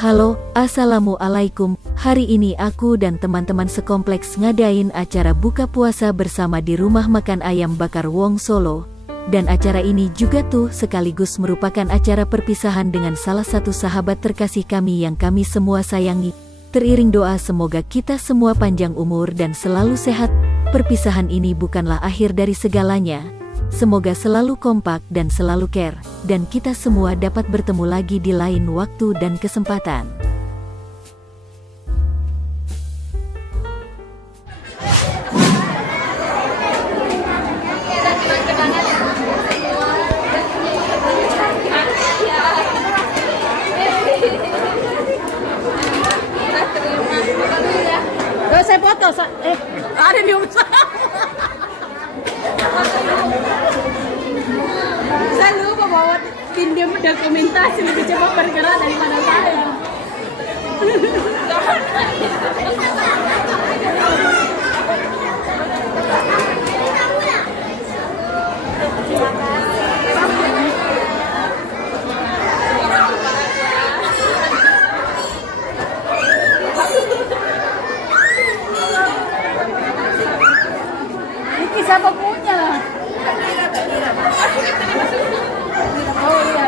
Halo, assalamualaikum. Hari ini aku dan teman-teman sekompleks ngadain acara buka puasa bersama di rumah makan ayam bakar Wong Solo. Dan acara ini juga tuh sekaligus merupakan acara perpisahan dengan salah satu sahabat terkasih kami yang kami semua sayangi. Teriring doa semoga kita semua panjang umur dan selalu sehat. Perpisahan ini bukanlah akhir dari segalanya. Semoga selalu kompak dan selalu care, dan kita semua dapat bertemu lagi di lain waktu dan kesempatan. Saya foto, ada di rumah. Saya lupa bahwa tim dia mendokumentasi lebih cepat bergerak daripada saya. Ini siapa punya? Oh iya.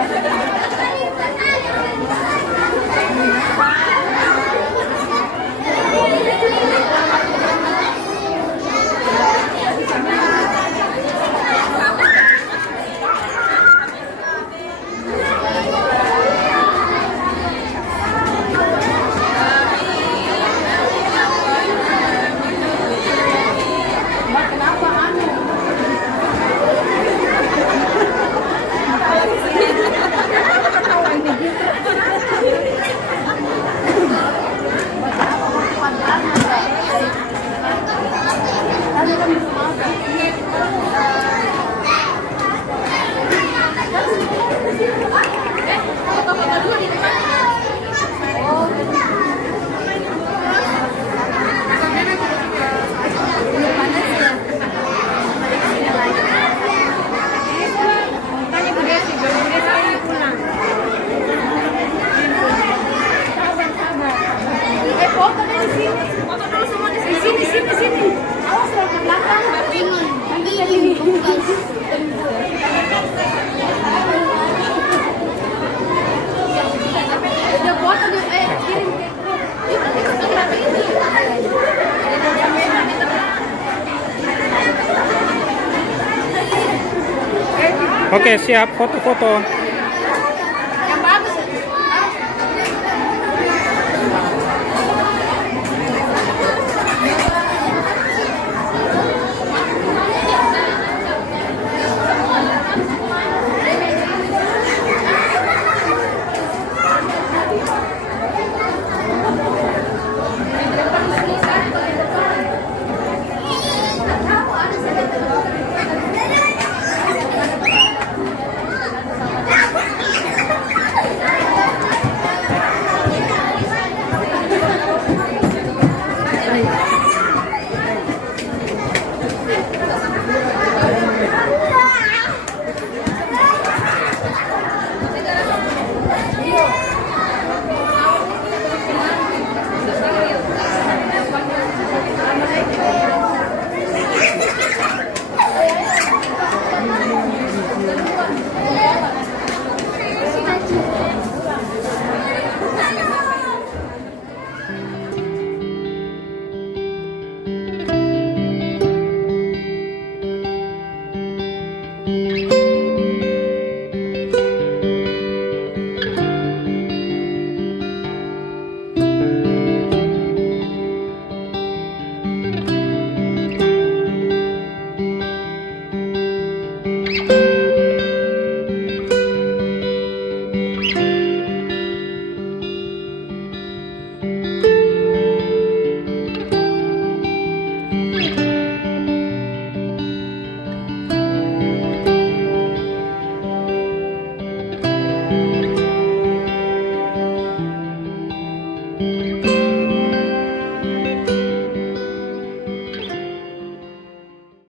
Sini. Awas lo ke belakang. Ini. Udah foto deh, kirim. Oke, siap foto-foto.